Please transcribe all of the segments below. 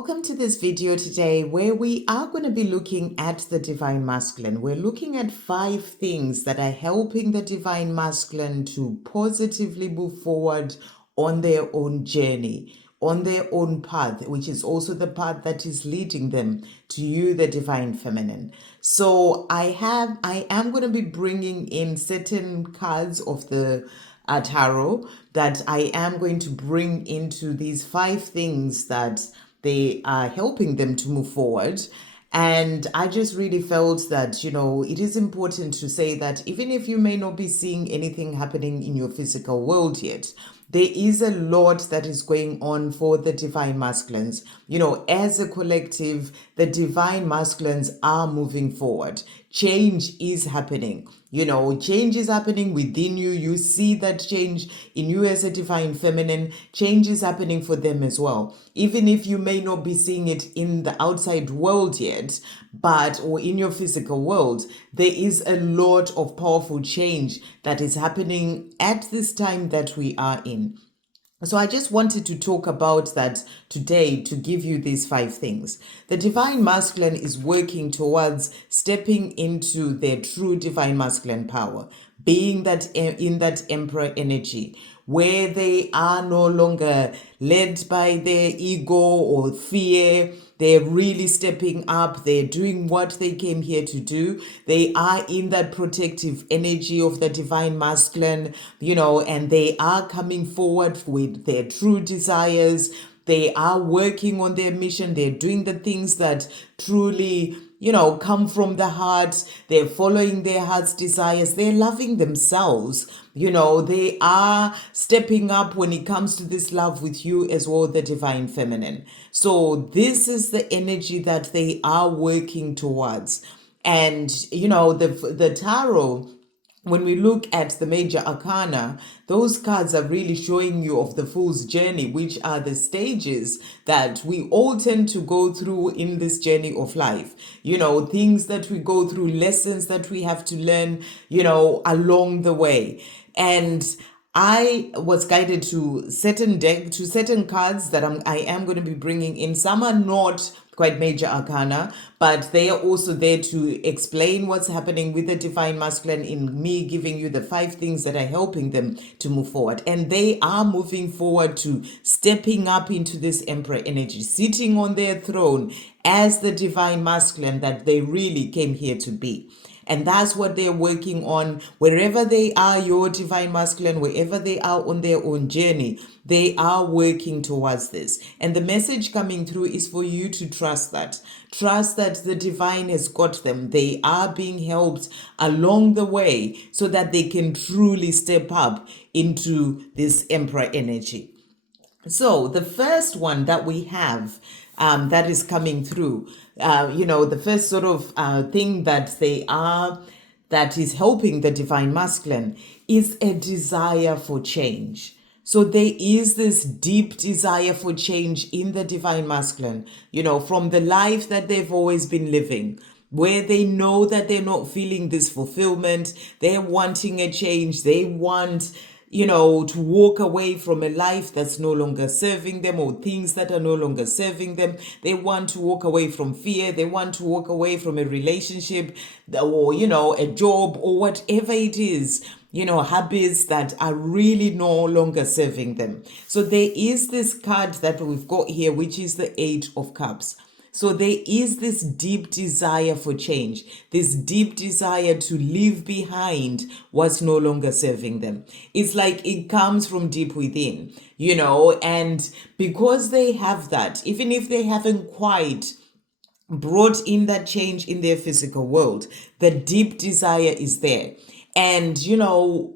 Welcome to this video today where we are going to be looking at the Divine Masculine. We're looking at 5 things that are helping the Divine Masculine to positively move forward on their own journey, on their own path, which is also the path that is leading them to you, the Divine Feminine. So I am going to be bringing in certain cards of the tarot that I am going to bring into these 5 things that they are helping them to move forward. And I just really felt that, it is important to say that even if you may not be seeing anything happening in your physical world yet, there is a lot that is going on for the Divine Masculines. As a collective, the Divine Masculines are moving forward. Change is happening. Change is happening within you. You see that change in you as a Divine Feminine. Change is happening for them as well. Even if you may not be seeing it in the outside world yet, or in your physical world, there is a lot of powerful change that is happening at this time that we are in. So I just wanted to talk about that today to give you these 5 things. The Divine Masculine is working towards stepping into their true Divine Masculine power, being that in that Emperor energy, where they are no longer led by their ego or fear. They're really stepping up. They're doing what they came here to do. They are in that protective energy of the Divine Masculine, and they are coming forward with their true desires. They are working on their mission. They're doing the things that truly, come from the heart. They're following their heart's desires. They're loving themselves. They are stepping up when it comes to this love with you as well, the Divine Feminine. So this is the energy that they are working towards. And, the tarot, when we look at the major arcana, those cards are really showing you of the Fool's journey, which are the stages that we all tend to go through in this journey of life. Things that we go through, lessons that we have to learn, along the way. And I was guided to certain cards that I am going to be bringing in. Some are not quite major arcana, but they are also there to explain what's happening with the Divine Masculine in me giving you the 5 things that are helping them to move forward. And they are moving forward to stepping up into this Emperor energy, sitting on their throne as the Divine Masculine that they really came here to be. And that's what they're working on. Wherever they are, your Divine Masculine, wherever they are on their own journey, they are working towards this. And the message coming through is for you to trust that. Trust that the Divine has got them. They are being helped along the way so that they can truly step up into this Emperor energy. So the first one that we have that is coming through, the first sort of thing that that is helping the Divine Masculine is a desire for change. So there is this deep desire for change in the Divine Masculine, from the life that they've always been living, where they know that they're not feeling this fulfillment. They're wanting a change. They want to walk away from a life that's no longer serving them or things that are no longer serving them. They want to walk away from fear. They want to walk away from a relationship or, a job or whatever it is, habits that are really no longer serving them. So there is this card that we've got here, which is the 8 of Cups. So there is this deep desire for change, this deep desire to leave behind what's no longer serving them. It's like it comes from deep within, and because they have that, even if they haven't quite brought in that change in their physical world, the deep desire is there. And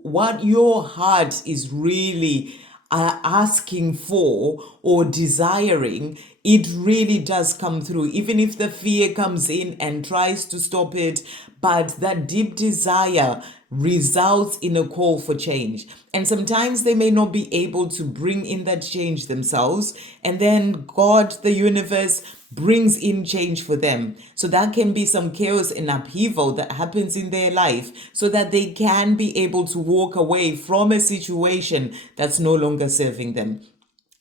what your heart is really asking for or desiring, it really does come through, even if the fear comes in and tries to stop it. But that deep desire results in a call for change. And sometimes they may not be able to bring in that change themselves. And then God, the universe, brings in change for them. So that can be some chaos and upheaval that happens in their life so that they can be able to walk away from a situation that's no longer serving them.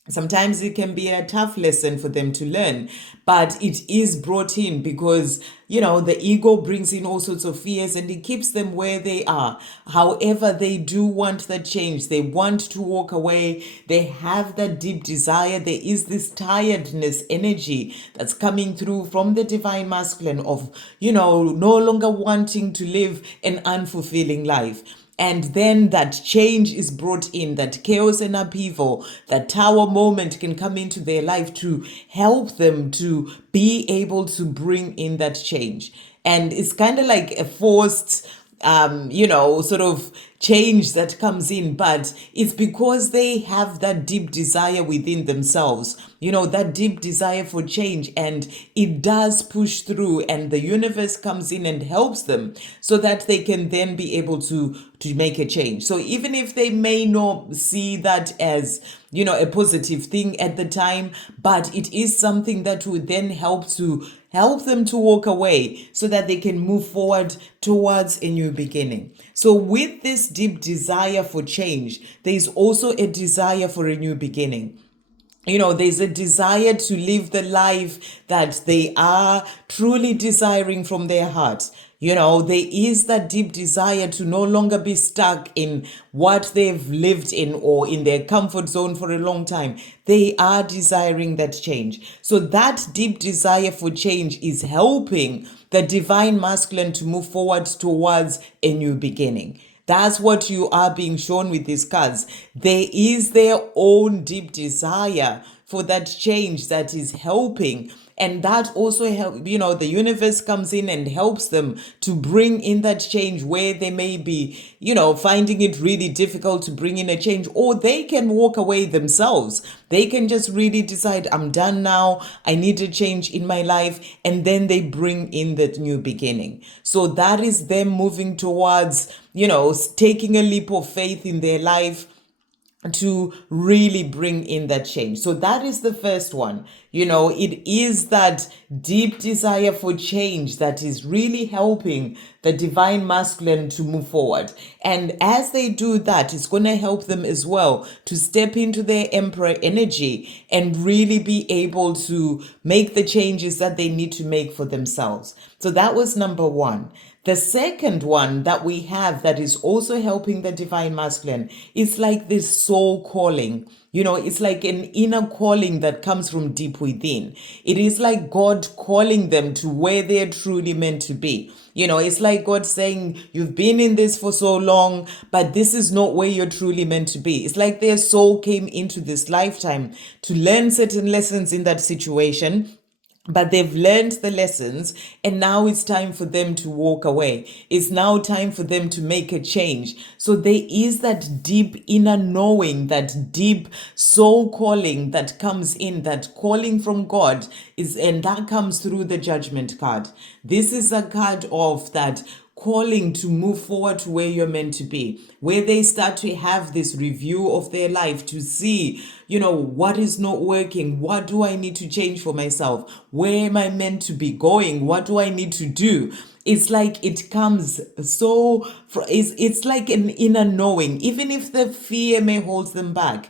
Sometimes it can be a tough lesson for them to learn, but it is brought in because, the ego brings in all sorts of fears and it keeps them where they are. However, they do want that change. They want to walk away. They have that deep desire. There is this tiredness energy that's coming through from the divine masculine of, no longer wanting to live an unfulfilling life. And then that change is brought in, that chaos and upheaval, that tower moment can come into their life to help them to be able to bring in that change. And it's kind of like a forced, sort of change that comes in, but it's because they have that deep desire within themselves, that deep desire for change, and it does push through, and the universe comes in and helps them so that they can then be able to make a change. So even if they may not see that as, a positive thing at the time, but it is something that would then help them to walk away so that they can move forward towards a new beginning. So with this deep desire for change, there's also a desire for a new beginning. There's a desire to live the life that they are truly desiring from their hearts. There is that deep desire to no longer be stuck in what they've lived in or in their comfort zone for a long time. They are desiring that change. So that deep desire for change is helping the divine masculine to move forward towards a new beginning. That's what you are being shown with these cards. There is their own deep desire for that change that is helping. And that also help, the universe comes in and helps them to bring in that change where they may be, finding it really difficult to bring in a change, or they can walk away themselves. They can just really decide, I'm done now. I need a change in my life. And then they bring in that new beginning. So that is them moving towards, taking a leap of faith in their life to really bring in that change. So that is the first one. It is that deep desire for change that is really helping the divine masculine to move forward. And as they do that, it's going to help them as well to step into their emperor energy and really be able to make the changes that they need to make for themselves. So that was number one. The second one that we have that is also helping the divine masculine is like this soul calling. It's like an inner calling that comes from deep within. It is like God calling them to where they're truly meant to be. It's like God saying, you've been in this for so long, but this is not where you're truly meant to be. It's like their soul came into this lifetime to learn certain lessons in that situation. But they've learned the lessons, and now it's time for them to walk away. It's now time for them to make a change. So there is that deep inner knowing, that deep soul calling that comes in, that calling from God and that comes through the Judgment card. This is a card of that calling to move forward to where you're meant to be, where they start to have this review of their life to see, what is not working? What do I need to change for myself? Where am I meant to be going? What do I need to do? It's like it comes so, it's like an inner knowing, even if the fear may hold them back.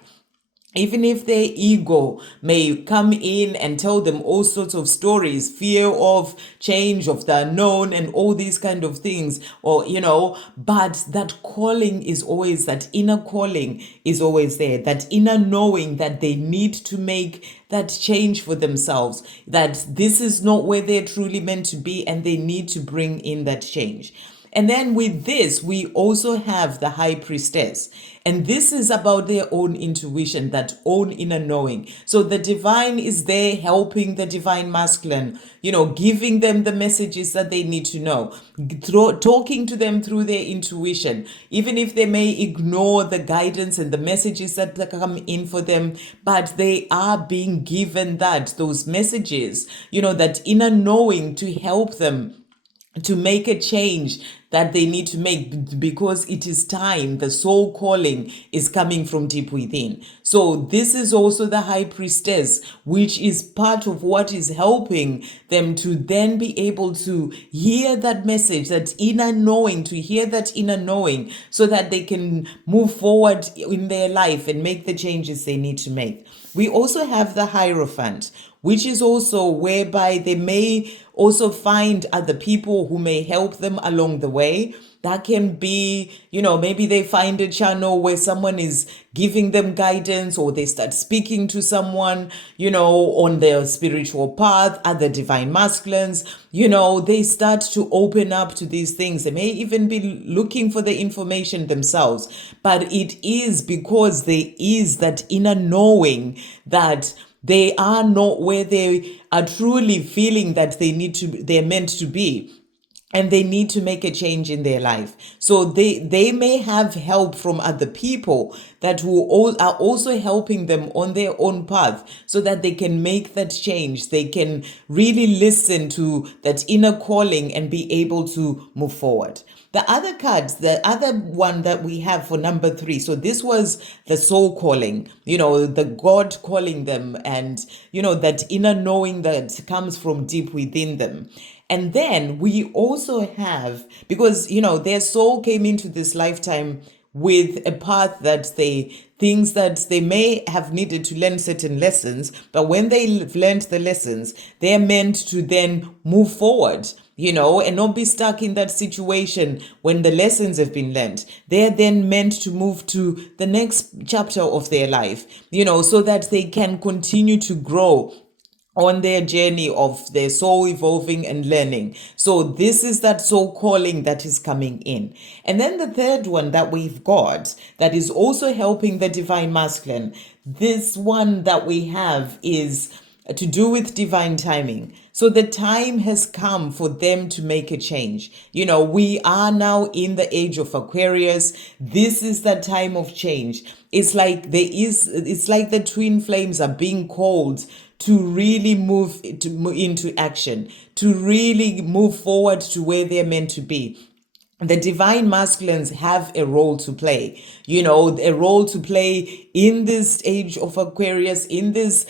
Even if their ego may come in and tell them all sorts of stories, fear of change, of the unknown, and all these kind of things, or, but that calling is always, that inner calling is always there, that inner knowing that they need to make that change for themselves, that this is not where they're truly meant to be, and they need to bring in that change. And then with this, we also have the High Priestess. And this is about their own intuition, that own inner knowing. So the divine is there helping the divine masculine, giving them the messages that they need to know, talking to them through their intuition, even if they may ignore the guidance and the messages that come in for them, but they are being given those messages, that inner knowing to help them to make a change that they need to make, because it is time. The soul calling is coming from deep within. So this is also the high priestess, which is part of what is helping them to then be able to hear that message, that inner knowing, to hear that inner knowing, so that they can move forward in their life and make the changes they need to make. We also have the Hierophant, which is also whereby they may also find other people who may help them along the way. That can be, maybe they find a channel where someone is giving them guidance, or they start speaking to someone, on their spiritual path, other divine masculines, they start to open up to these things. They may even be looking for the information themselves, but it is because there is that inner knowing that they are not where they are truly feeling that they're meant to be, and they need to make a change in their life. So they may have help from other people that are also helping them on their own path, so that they can make that change. They can really listen to that inner calling and be able to move forward. The other cards, the other one that we have for number 3, so this was the soul calling, the God calling them, and, that inner knowing that comes from deep within them. And then we also have, because, their soul came into this lifetime with a path that things that they may have needed to learn certain lessons, but when they've learned the lessons, they're meant to then move forward, and not be stuck in that situation when the lessons have been learned. They're then meant to move to the next chapter of their life, so that they can continue to grow on their journey of their soul evolving and learning. So this is that soul calling that is coming in. And then the third one that we've got that is also helping the divine masculine, this one that we have is to do with divine timing. So the time has come for them to make a change. We are now in the age of Aquarius. This is the time of change. It's like the twin flames are being called to really move into action, to really move forward to where they're meant to be. The divine masculines have a role to play, a role to play in this age of Aquarius, in this,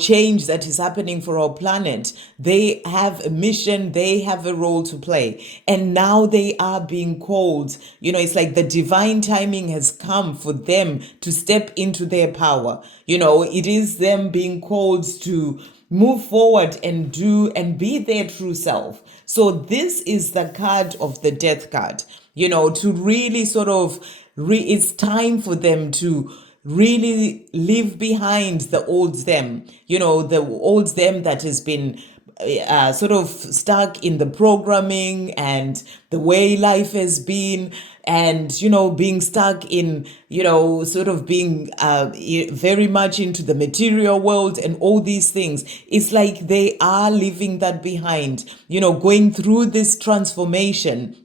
change that is happening for our planet. They have a mission, they have a role to play. And now they are being called, it's like the divine timing has come for them to step into their power. It is them being called to move forward and do and be their true self. So this is the card of the death card, to really sort of, it's time for them to really leave behind the old them, the old them that has been sort of stuck in the programming and the way life has been, and being stuck in sort of being very much into the material world and all these things. It's like they are leaving that behind, going through this transformation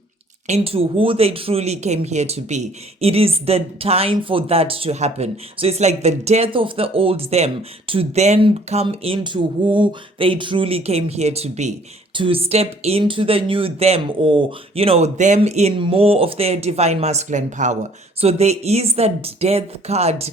into who they truly came here to be. It is the time for that to happen. So it's like the death of the old them to then come into who they truly came here to be, to step into the new them, or them in more of their divine masculine power. So there is that death card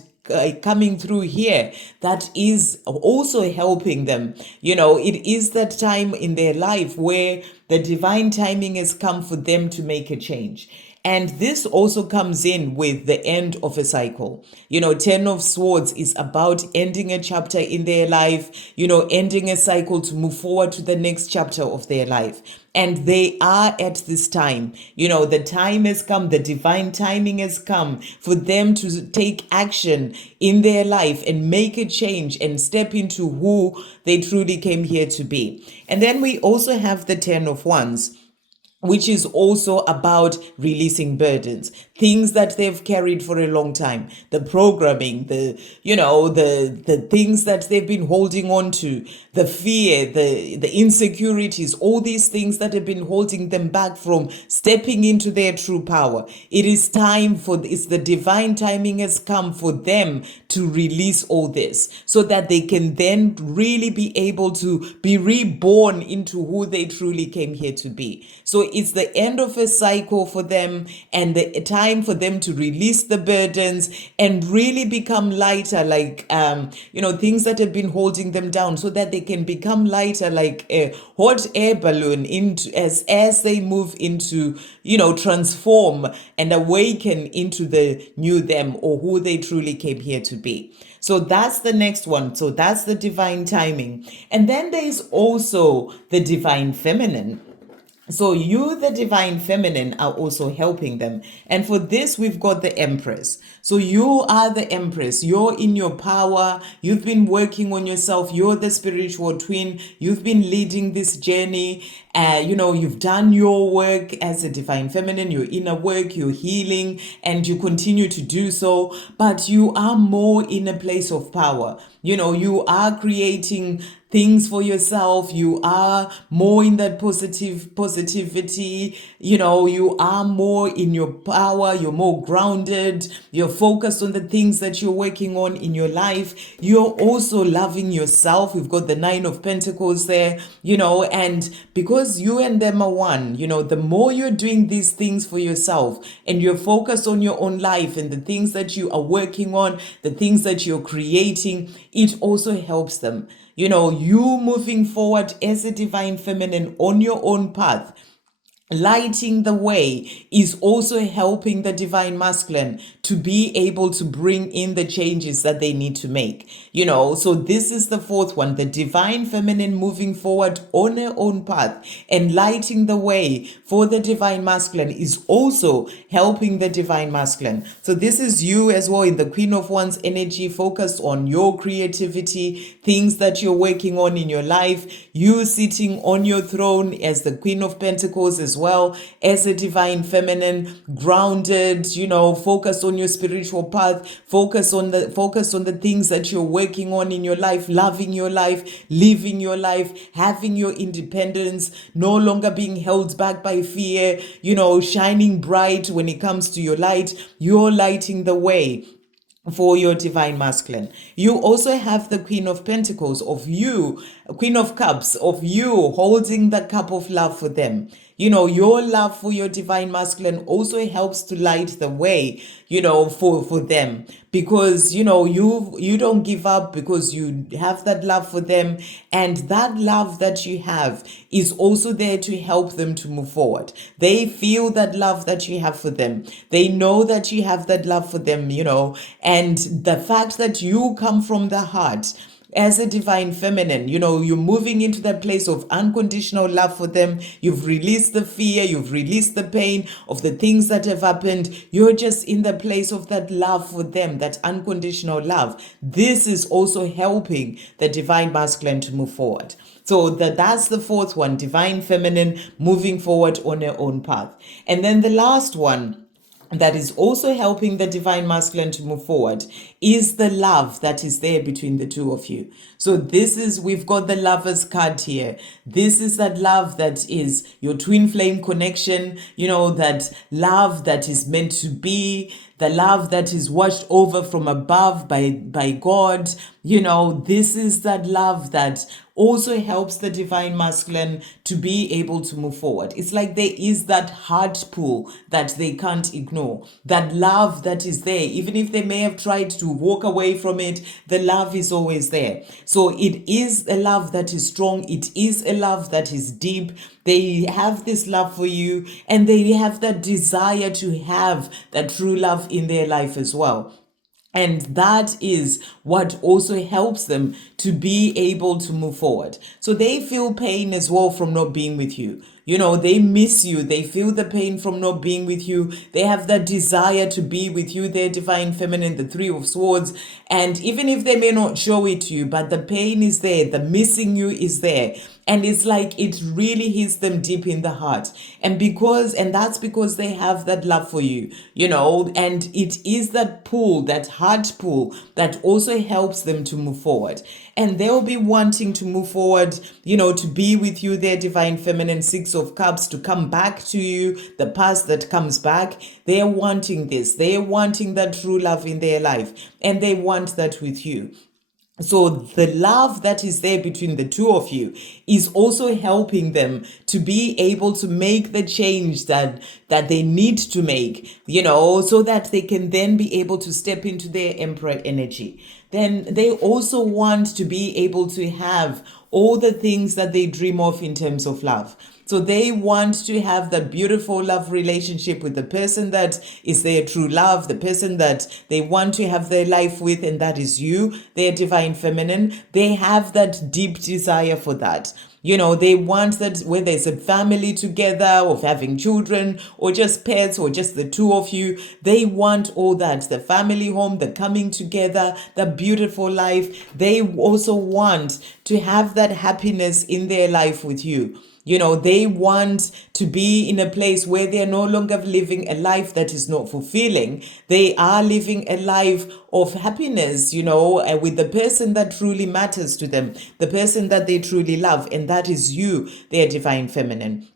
coming through here that is also helping them. It is that time in their life where the divine timing has come for them to make a change. And this also comes in with the end of a cycle. 10 of Swords is about ending a chapter in their life, ending a cycle to move forward to the next chapter of their life. And they are at this time, the time has come, the divine timing has come for them to take action in their life and make a change and step into who they truly came here to be. And then we also have the 10 of Wands, which is also about releasing burdens, things that they've carried for a long time, the programming, the things that they've been holding on to, the fear, the insecurities, all these things that have been holding them back from stepping into their true power. It is time it's the divine timing has come for them to release all this, so that they can then really be able to be reborn into who they truly came here to be. So it's the end of a cycle for them, and the time for them to release the burdens and really become lighter, like things that have been holding them down, so that they can become lighter like a hot air balloon into as they move into, transform and awaken into the new them, or who they truly came here to be. So that's the next one. So that's the divine timing. And then there is also the divine feminine. So you, the divine feminine, are also helping them. And for this, we've got the Empress. So you are the Empress. You're in your power. You've been working on yourself. You're the spiritual twin. You've been leading this journey. You've done your work as a divine feminine, your inner work, your healing, and you continue to do so. But you are more in a place of power. You are creating things for yourself. You are more in that positivity. You are more in your power. You're more grounded. You're focused on the things that you're working on in your life. You're also loving yourself. We've got the 9 of Pentacles there, and because you and them are one, the more you're doing these things for yourself and you're focused on your own life and the things that you are working on, the things that you're creating, it also helps them. You moving forward as a divine feminine on your own path, lighting the way, is also helping the divine masculine to be able to bring in the changes that they need to make. So this is the fourth one, the divine feminine moving forward on her own path and lighting the way for the divine masculine is also helping the divine masculine. So this is you as well in the Queen of Wands energy, focused on your creativity, things that you're working on in your life, you sitting on your throne as the Queen of Pentacles as well, as a divine feminine, grounded, focused on your spiritual path, focus on the things that you're working on in your life, loving your life, living your life, having your independence, no longer being held back by fear, shining bright when it comes to your light. You're lighting the way for your divine masculine. You also have the Queen of Pentacles of you, Queen of Cups of you holding the cup of love for them. Your love for your divine masculine also helps to light the way, for them, because, you don't give up, because you have that love for them. And that love that you have is also there to help them to move forward. They feel that love that you have for them. They know that you have that love for them, and the fact that you come from the heart as a divine feminine, you're moving into that place of unconditional love for them. You've released the fear, you've released the pain of the things that have happened. You're just in the place of that love for them, that unconditional love. This is also helping the divine masculine to move forward. So that's the fourth one, divine feminine moving forward on her own path. And then the last one that is also helping the divine masculine to move forward is the love that is there between the two of you. So we've got the Lover's card here. This is that love that is your twin flame connection, that love that is meant to be, the love that is watched over from above by God. This is that love that also helps the divine masculine to be able to move forward. It's like there is that heart pull that they can't ignore. That love that is there, even if they may have tried to walk away from it, the love is always there. So it is a love that is strong. It is a love that is deep. They have this love for you, and they have that desire to have that true love in their life as well. And that is what also helps them to be able to move forward. So they feel pain as well from not being with you. They miss you. They feel the pain from not being with you. They have that desire to be with you, their divine feminine, the 3 of Swords. And even if they may not show it to you, but the pain is there, the missing you is there. And it's like it really hits them deep in the heart. And that's because they have that love for you, and it is that pull, that heart pull, that also helps them to move forward. And they'll be wanting to move forward, to be with you, their divine feminine, 6 of Cups, to come back to you, the past that comes back. They're wanting this. They're wanting that true love in their life. And they want that with you. So the love that is there between the two of you is also helping them to be able to make the change that they need to make, so that they can then be able to step into their emperor energy. Then they also want to be able to have all the things that they dream of in terms of love. So they want to have that beautiful love relationship with the person that is their true love, the person that they want to have their life with, and that is you, their divine feminine. They have that deep desire for that. They want that, whether it's a family together, or having children, or just pets, or just the two of you, they want all that. The family home, the coming together, the beautiful life. They also want to have that happiness in their life with you. They want to be in a place where they're no longer living a life that is not fulfilling. They are living a life of happiness, with the person that truly matters to them, the person that they truly love, and that is you, their divine feminine.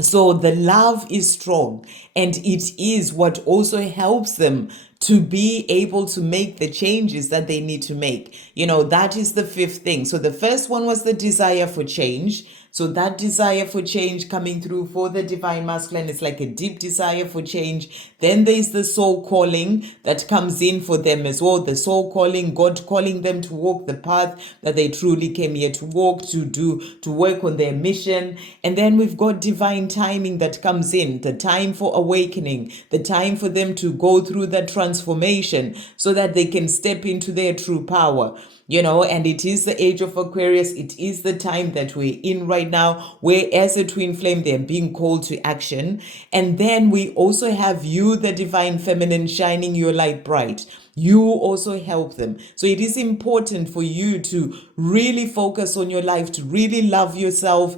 So the love is strong, and it is what also helps them to be able to make the changes that they need to make. That is the fifth thing. So the first one was the desire for change. So that desire for change coming through for the divine masculine is like a deep desire for change. Then there's the soul calling that comes in for them as well. The soul calling, God calling them to walk the path that they truly came here to walk, to work on their mission. And then we've got divine timing that comes in, the time for awakening, the time for them to go through that transformation so that they can step into their true power. And it is the age of Aquarius. It is the time that we're in right now, where as a twin flame, they're being called to action. And then we also have you, the divine feminine, shining your light bright. You also help them. So it is important for you to really focus on your life, to really love yourself.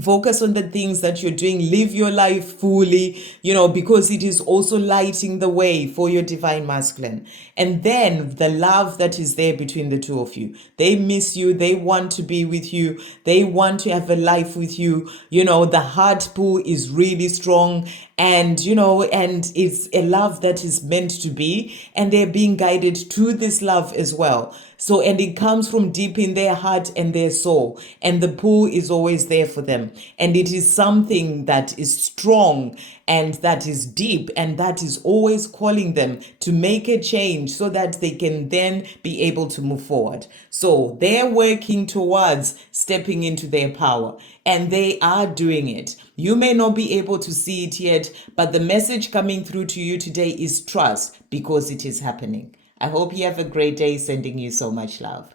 Focus on the things that you're doing. Live your life fully, because it is also lighting the way for your divine masculine. And then the love that is there between the two of you. They miss you. They want to be with you. They want to have a life with you. The heart pull is really strong. And, and it's a love that is meant to be. And they're being guided to this love as well. So, and it comes from deep in their heart and their soul. And the pull is always there for them. And it is something that is strong and that is deep and that is always calling them to make a change so that they can then be able to move forward. So they're working towards stepping into their power, and they are doing it. You may not be able to see it yet, but the message coming through to you today is trust, because it is happening. I hope you have a great day. Sending you so much love.